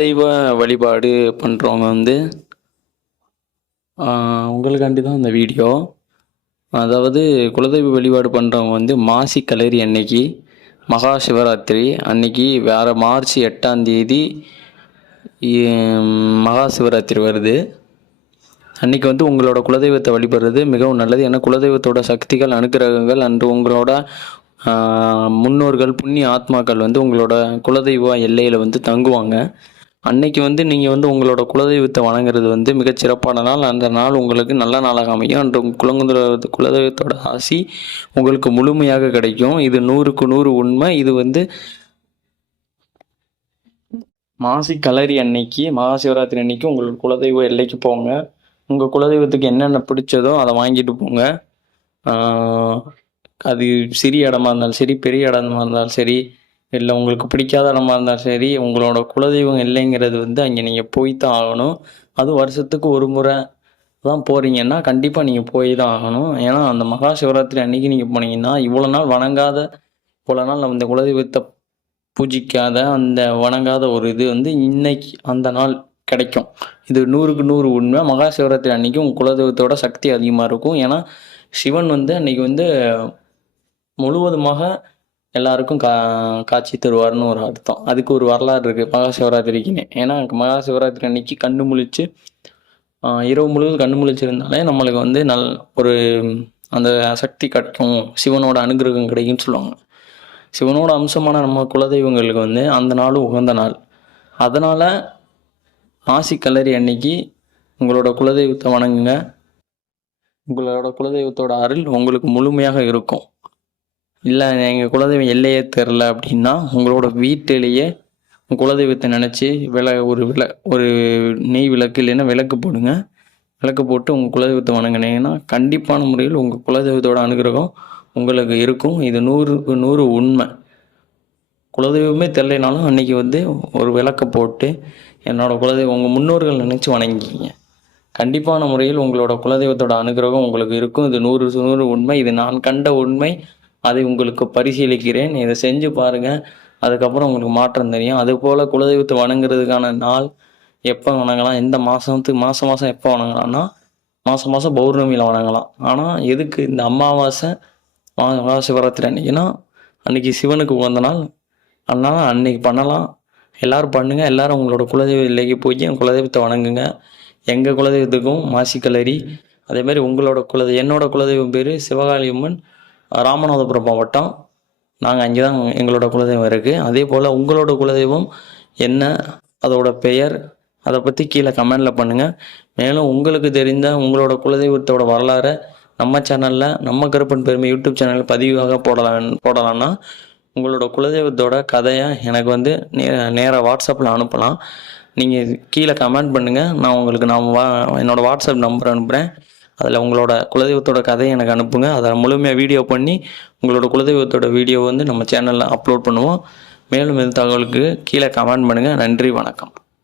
தெய்வ வழிபாடு பண்ணுறவங்க வந்து உங்களுக்காண்டி தான் இந்த வீடியோ. அதாவது குலதெய்வ வழிபாடு பண்ணுறவங்க வந்து மாசி கலரி அன்னைக்கு மகா சிவராத்திரி அன்னைக்கு வேறு மார்ச் 8ஆம் தேதி மகா சிவராத்திரி வருது. அன்றைக்கி வந்து உங்களோட குலதெய்வத்தை வழிபடுறது மிகவும் நல்லது. ஏன்னா குலதெய்வத்தோட சக்திகள் அனுக்கிரகங்கள் அன்று உங்களோட முன்னோர்கள் புண்ணிய ஆத்மாக்கள் வந்து உங்களோட குலதெய்வ எல்லையில் வந்து தங்குவாங்க. அன்னைக்கு வந்து நீங்கள் வந்து உங்களோட குலதெய்வத்தை வணங்குறது வந்து மிகச்சிறப்பான நாள். அந்த நாள் உங்களுக்கு நல்ல நாளாக அமையும். அன்று குலதெய்வத்தோட ஆசி உங்களுக்கு முழுமையாக கிடைக்கும். இது 100க்கு 100 உண்மை. இது வந்து மாசி கலரி அன்னைக்கு மகா சிவராத்திரி அன்னைக்கு உங்களோட குலதெய்வ எல்லைக்கு போங்க. உங்கள் குலதெய்வத்துக்கு என்னென்ன பிடிச்சதோ அதை வாங்கிட்டு போங்க. அது சிறிய இடமா இருந்தாலும் சரி, பெரிய இடமா இருந்தாலும் சரி, இல்லை உங்களுக்கு பிடிக்காத இடமா இருந்தாலும் சரி, உங்களோட குலதெய்வம் இல்லைங்கிறது வந்து அங்கே நீங்கள் போய் தான் ஆகணும். அதுவும் வருஷத்துக்கு ஒரு முறை தான் போகிறீங்கன்னா கண்டிப்பாக நீங்கள் போய் தான் ஆகணும். ஏன்னா அந்த மகா சிவராத்திரி அன்னைக்கு நீங்கள் போனீங்கன்னா இவ்வளோ நாள் வணங்காத, இவ்வளோ நாள் நம்ம இந்த குலதெய்வத்தை பூஜிக்காத, அந்த வணங்காத ஒரு இது வந்து இன்னைக்கு அந்த நாள் கிடைக்கும். இது 100க்கு 100 உண்மை. மகா சிவராத்திரி அன்னைக்கு உங்கள் குலதெய்வத்தோட சக்தி அதிகமாக இருக்கும். ஏன்னா சிவன் வந்து அன்னைக்கு வந்து முழுவதுமாக எல்லாருக்கும் காட்சி தருவார்னு ஒரு அர்த்தம். அதுக்கு ஒரு வரலாறு இருக்குது மகா சிவராத்திரிக்குன்னு. ஏன்னா மகா சிவராத்திரி அன்னைக்கு கண்ணு முழிச்சு இரவு முழுவதும் கண்ணு முழிச்சிருந்தாலே நம்மளுக்கு வந்து ஒரு அந்த சக்தி கிடைக்கும், சிவனோட அனுகிரகம் கிடைக்கும்னு சொல்லுவாங்க. சிவனோட அம்சமான நம்ம குலதெய்வங்களுக்கு வந்து அந்த நாளும் உகந்த நாள். அதனால் மாசி கல்லறி அன்னைக்கு உங்களோட குலதெய்வத்தை வணங்குங்க. உங்களோட குலதெய்வத்தோட அருள் உங்களுக்கு முழுமையாக இருக்கும். இல்லை எங்கள் குலதெய்வம் எல்லையே தெரில அப்படின்னா உங்களோட வீட்டிலேயே குலதெய்வத்தை நினச்சி ஒரு நெய் விளக்கு இல்லைன்னா விளக்கு போடுங்க. விளக்கு போட்டு உங்கள் குலதெய்வத்தை வணங்கினீங்கன்னா கண்டிப்பான முறையில் உங்கள் குலதெய்வத்தோட அனுகிரகம் உங்களுக்கு இருக்கும். இது 100க்கு 100 உண்மை. குலதெய்வமே தெரியலைனாலும் அன்றைக்கி வந்து ஒரு விளக்கை போட்டு என்னோடய குலதெய்வம் உங்கள் முன்னோர்கள் நினச்சி வணங்கிக்கிங்க. கண்டிப்பான முறையில் உங்களோட குலதெய்வத்தோட அனுகிரகம் உங்களுக்கு இருக்கும். இது 100க்கு 100 உண்மை. இது நான் கண்ட உண்மை. அதை உங்களுக்கு பரிசீலிக்கிறேன். இதை செஞ்சு பாருங்கள். அதுக்கப்புறம் உங்களுக்கு மாற்றம் தெரியும். அதுபோல் குலதெய்வத்தை வணங்குறதுக்கான நாள் எப்போ வணங்கலாம், எந்த மாதம் எப்போ வணங்கலாம்னா மாதம் பௌர்ணமியில் வணங்கலாம். ஆனால் எதுக்கு இந்த அமாவாசை மகா சிவராத்திரி அன்றைக்கினா அன்றைக்கி சிவனுக்கு உகந்த நாள். அதனால் அன்றைக்கி பண்ணலாம். எல்லோரும் பண்ணுங்கள். எல்லோரும் உங்களோட குலதெய்வ இல்லைக்கு போய் குலதெய்வத்தை வணங்குங்க. எங்கள் குலதெய்வத்துக்கும் மாசி கல்லரி, அதேமாதிரி உங்களோட என்னோட குலதெய்வம் பேர் சிவகாளியம்மன், ராமநாதபுரம் மாவட்டம். நாங்கள் அங்கே தான் எங்களோட குலதெய்வம் இருக்குது. அதே போல் உங்களோட குலதெய்வம் என்ன, அதோட பெயர், அதை பற்றி கீழே கமெண்டில் பண்ணுங்கள். மேலும் உங்களுக்கு தெரிந்த உங்களோட குலதெய்வத்தோட வரலாறை நம்ம சேனலில், நம்ம கருப்பன் பெருமை யூடியூப் சேனலில் பதிவாக போடலான்னா உங்களோட குலதெய்வத்தோட கதையை எனக்கு வந்து நேராக வாட்ஸ்அப்பில் அனுப்பலாம். நீங்கள் கீழே கமெண்ட் பண்ணுங்கள். நான் உங்களுக்கு என்னோடய வாட்ஸ்அப் நம்பர் அனுப்புகிறேன். அதில் உங்களோட குலதெய்வத்தோட கதையை எனக்கு அனுப்புங்க. அதை முழுமையாக வீடியோ பண்ணி உங்களோட குலதெய்வத்தோட வீடியோ வந்து நம்ம சேனலில் அப்லோட் பண்ணுவோம். மேலும் இந்த தகவலுக்கு கீழே கமெண்ட் பண்ணுங்கள். நன்றி, வணக்கம்.